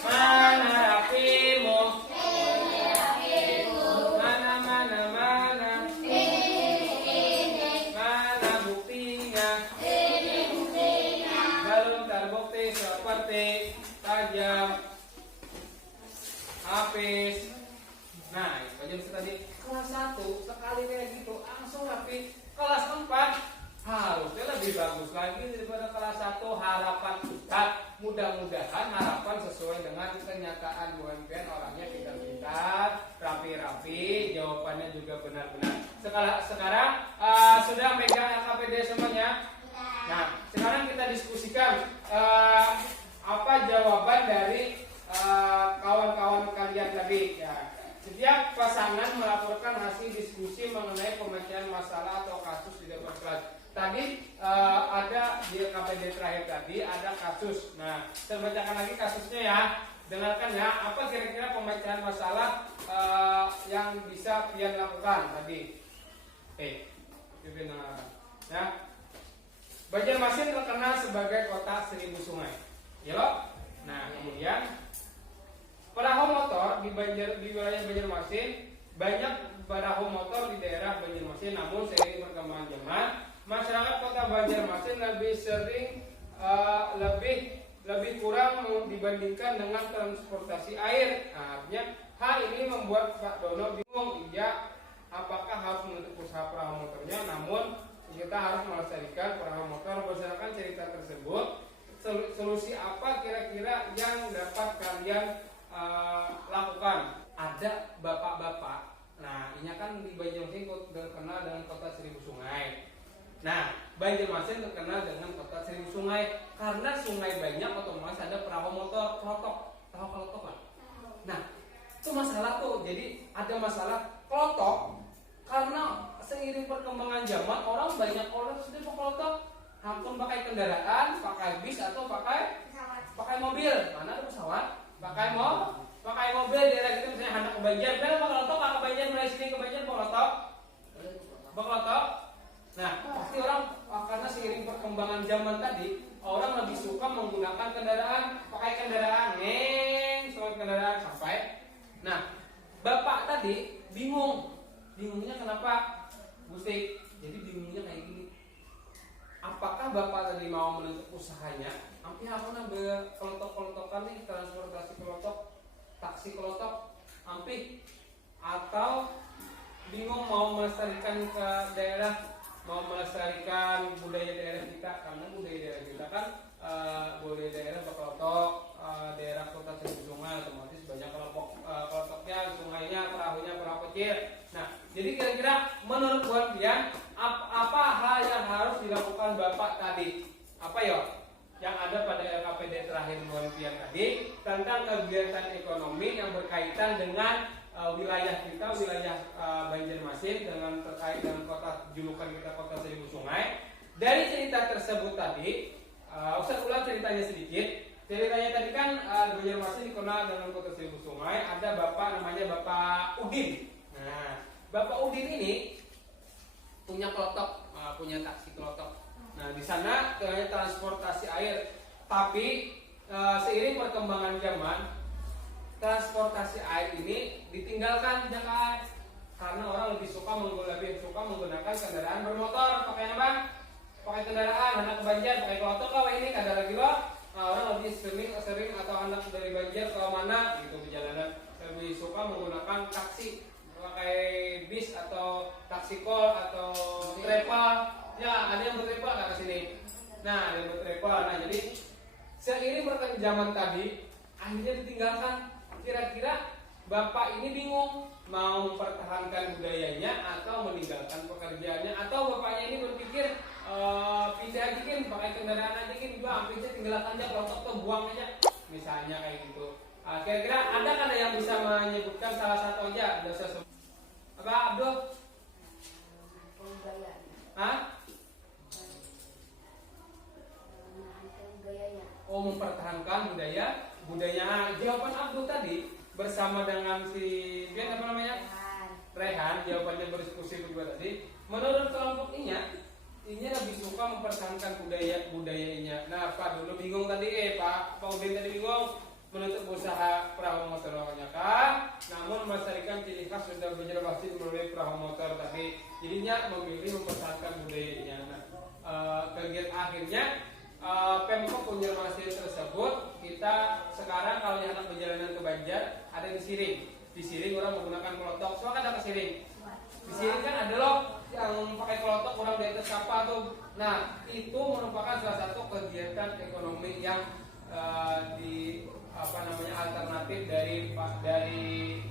Mana rapimu? Tajam, habis. Nah, itu aja tadi. Kelas 1 sekali kayak gitu langsung rapi. Kelas 4 harusnya lebih bagus lagi daripada kelas 1. Harapan kita mudah-mudahan harapan sesuai dengan kenyataan UMPN, orangnya pintar-pintar, rapi-rapi, jawabannya juga benar-benar. Sekarang sudah megang LKPD semuanya. Nah, sekarang kita diskusikan apa jawaban dari kawan-kawan kalian tadi ya. Setiap pasangan melaporkan hasil diskusi mengenai pemecahan masalah atau kasus di depan kelas. Tadi ada di KPD terakhir tadi ada kasus. Nah, saya bacakan lagi kasusnya ya. Dengarkan ya, apa kira-kira pemecahan masalah yang bisa kalian lakukan tadi. Ya. Banjarmasin terkenal sebagai kota 1000 sungai. Ya, nah kemudian perahu motor di wilayah Banjarmasin, banyak perahu motor di daerah Banjarmasin. Namun seiring perkembangan zaman, masyarakat kota Banjarmasin lebih kurang dibandingkan dengan transportasi air. Nah, artinya hal ini membuat Pak Dono bingung. Iya, apakah harus menutup usaha perahu motornya? Namun kita harus melestarikan perahu motor. Berdasarkan cerita tersebut, solusi apa kira-kira yang dapat kalian lakukan? Ada bapak-bapak. Nah, ini kan di Banjarmasin terkenal dengan kota 1000 sungai. Nah, Banjarmasin terkenal dengan kota 1000 sungai karena sungai banyak, otomatis ada perahu motor, kelotok. Tahu kelotok kan? Nah, itu masalah tuh. Jadi ada masalah kelotok karena seiring perkembangan zaman orang banyak orang sudah kelotok. Hampir pakai kendaraan, pakai bis atau pakai mobil. Mana ada pesawat? Pakai mobil. Daerah kita misalnya hendak ke Banjar, kan kelotok ke Banjar, mulai sini ke Banjar kelotok. Nah, pasti orang karena seiring perkembangan zaman tadi, orang lebih suka menggunakan kendaraan, pakai kendaraan, kendaraan sampai. Nah, bapak tadi bingungnya kenapa, Gusti? Jadi bingungnya kayak gini. Apakah bapak tadi mau menutup usahanya? Hampir aku nambah kelotok-kelotokan nih, transportasi kelotok, taksi kelotok, hampir. Atau bingung mau melestarikan ke daerah, mau melestarikan budaya daerah kita, karena budaya daerah kita kan budaya daerah berkelotok, daerah kota 1000 sungai, otomatis banyak kelotoknya, sungainya, perahunya perahu kecil. Nah, jadi kira-kira menurut kalian apa hal yang harus dilakukan bapak tadi? Apa ya? Yang ada pada LKPD terakhir Pian tadi tentang kegiatan ekonomi yang berkaitan dengan wilayah kita, wilayah Banjarmasin, dengan terkait dengan kota, julukan kita kota 1000 sungai. Dari cerita tersebut tadi, Ustaz ulang ceritanya sedikit. Ceritanya tadi kan Banjarmasin dikenal dengan kota 1000 sungai. Ada bapak namanya Bapak Udin. Nah, Bapak Udin ini punya kelotok, punya taksi kelotok. Nah, di sana transportasi air. Tapi seiring perkembangan zaman, transportasi air ini ditinggalkan, jangan. kendaraan bermotor. Pakai apa? Pakai kendaraan. Anak ke Banjar pakai klotok kau ini ada lagi loh. Orang lebih sering atau anak dari Banjar ke mana gitu perjalanan lebih suka menggunakan taksi, pakai bis atau taksi kol atau travel. Ya, ada yang bertravel nggak ke sini? Nah, ada yang bertravel. Nah, jadi seiring berkembang zaman tadi akhirnya ditinggalkan. Kira-kira Bapak ini bingung mau mempertahankan budayanya atau meninggalkan pekerjaannya, atau bapaknya ini berpikir pindah aja kan, pakai kendaraan aja kan, bang, pindah tinggalkan aja, klotok tuh buang aja, misalnya kayak gitu. Kira-kira ada kan yang bisa menyebutkan salah satu aja? Ada sesuatu apa, Abdul? Hah? Oh, mempertahankan budaya. Jawaban Abdul tadi bersama dengan si Bian apa namanya? Rehan, jawabannya berdiskusi berdua tadi. Menurut kelompok ini lebih suka mempertahankan budayanya. Nah, Pak dulu bingung tadi, Pak Udin tadi bingung menutup usaha perahu motornya kah? Namun melestarikan ciri khas sudah berjelas melalui perahu motor tadi. Jadinya memilih mempertahankan budayanya. Nah, kegiatan akhirnya Pemkot Banjarmasin tersebut, kita sekarang kalau yang anak perjalanan ke Banjar ada di Siring. Di Siring orang menggunakan klotok. Soalnya ada ke Siring. Di Siring kan ada loh yang pakai klotok orang di atas kapal tuh. Nah, itu merupakan salah satu kegiatan ekonomi yang alternatif dari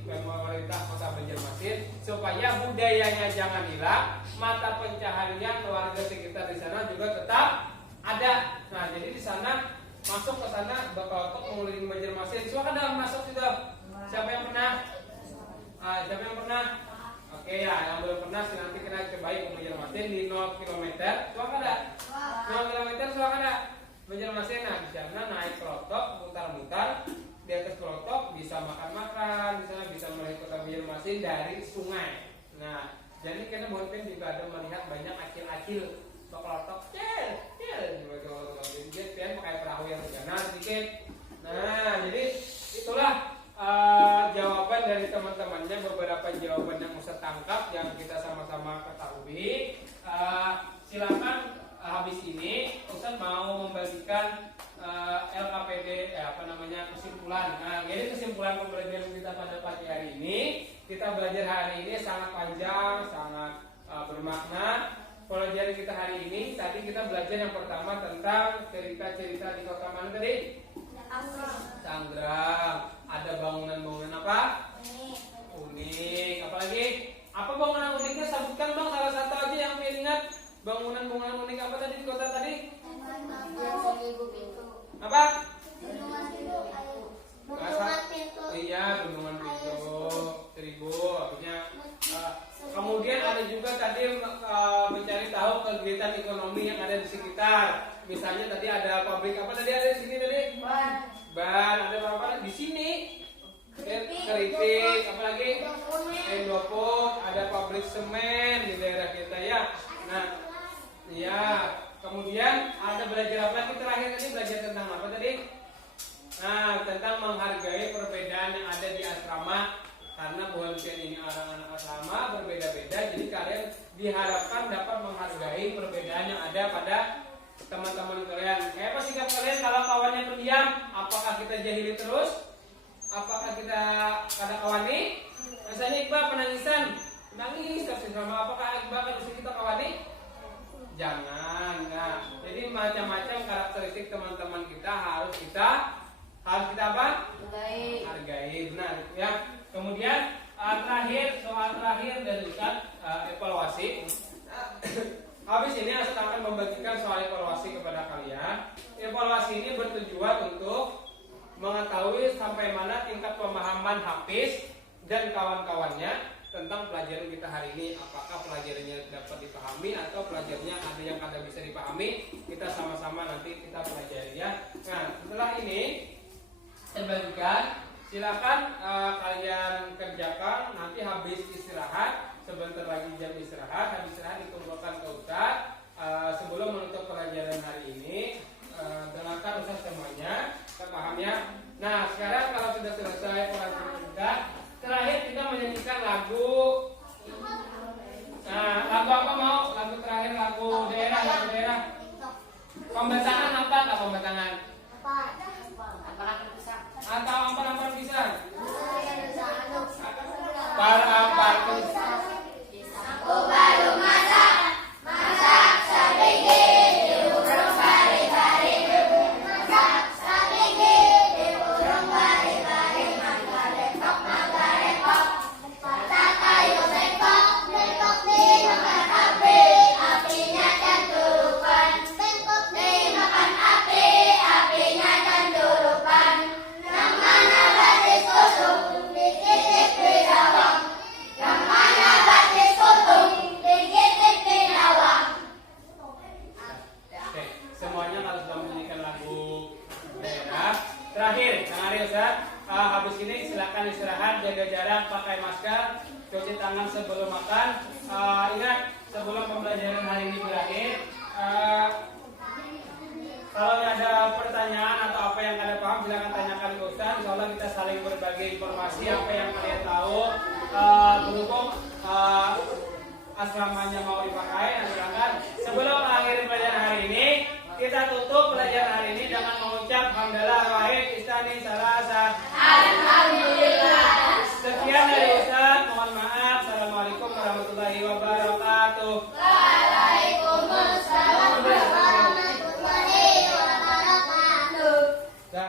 pemerintah Kota Banjarmasin supaya budayanya jangan hilang, mata pencaharian keluarga sekitar di sana juga tetap ada. Nah, jadi di sana masuk ke sana bakal untuk mengelilingi Banjarmasin. Silakan dalam masuk sudah. Siapa yang pernah? Siapa yang pernah? Oke ya, yang belum pernah nanti kita cobain ke Banjarmasin di 0 km. Silakan ada? 0 km silakan ada. Banjarmasin, nah di sana naik klotok, mutar-mutar. Di atas klotok bisa makan-makan, di sana bisa melihat Kota Banjarmasin dari sungai. Nah, jadi kita mungkin juga ada melihat banyak akil-akil klotok jadi pakai perahu yang berjalan sedikit. Nah, jadi itulah jawaban dari teman-temannya, beberapa jawaban yang Ustaz tangkap yang kita sama-sama ketahui. Silakan habis ini Ustaz mau membagikan LKPD kesimpulan. Nah, jadi kesimpulan pembelajaran kita pada pagi hari ini, kita belajar hari ini sangat panjang, sangat bermakna. Pelajaran kita hari ini, tadi kita belajar yang pertama tentang cerita-cerita di kota mana tadi? Tangerang. Ada bangunan-bangunan apa? Unik. Apalagi? Apa bangunan uniknya? Sebutkan dong salah satu aja yang ingat. Bangunan-bangunan unik apa tadi di kota tadi? Apa? Bendungan Pintu. Iya, Bendungan Pintu. 1000. Artinya. Kemudian ada juga tadi mencari tahu kegiatan ekonomi yang ada di sekitar. Misalnya tadi ada pabrik apa tadi ada di sini tadi? Ban. Ada apa di sini? Keripik. Apalagi? Endopot. Ada pabrik semen di daerah kita ya. Nah, ya. Kemudian ada belajar apa lagi terakhir tadi? Belajar tentang apa tadi? Nah, tentang menghargai perbedaan yang ada di asrama. Karena volunteer ini anak-anak asrama berbeda-beda, jadi kalian diharapkan dapat menghargai perbedaan yang ada pada teman-teman kalian. Kayak apa sikap kalian kalau kawannya pendiam? Apakah kita jahili terus? Apakah kita kada kawani? Misalnya Iqbal penangisan, nangis kasih sama. Apakah Iqbal harus kita kawani? Jangan. Nah, jadi macam-macam karakteristik teman-teman kita harus kita apa? Hargai. Benar ya. Kemudian soal terakhir dari Ustaz, evaluasi. Habis ini Ustaz akan membagikan soal evaluasi kepada kalian. Evaluasi ini bertujuan untuk mengetahui sampai mana tingkat pemahaman Hafiz dan kawan-kawannya tentang pelajaran kita hari ini. Apakah pelajarannya dapat dipahami atau pelajarannya ada yang kada bisa dipahami. Kita sama-sama nanti kita pelajari ya. Nah, setelah ini saya bagikan. Silakan kalian kerjakan. Nanti habis istirahat, sebentar lagi jam istirahat. Habis istirahat dikumpulkan ke Ustaz. Sebelum menutup pelajaran hari ini, dengarkan Ustaz semuanya, kita paham ya. Nah, sekarang kalau sudah selesai pelajaran kita, terakhir kita menyanyikan lagu. Nah, lagu apa mau baru makan. Ingat sebelum pembelajaran hari ini berakhir, kalau ada pertanyaan atau apa yang kalian paham silakan tanyakan ke Ustaz. Insya Allah kita saling berbagi informasi apa yang kalian tahu. Berhubung asramanya mau dipakai, silakan. Sebelum mengakhiri pelajaran hari ini, kita tutup pelajaran hari ini dengan mengucap hamdalah wahid istani salasa. Alhamdulillah. Sekian dari Ustaz, mohon maaf. Assalamualaikum warahmatullahi wabarakatuh.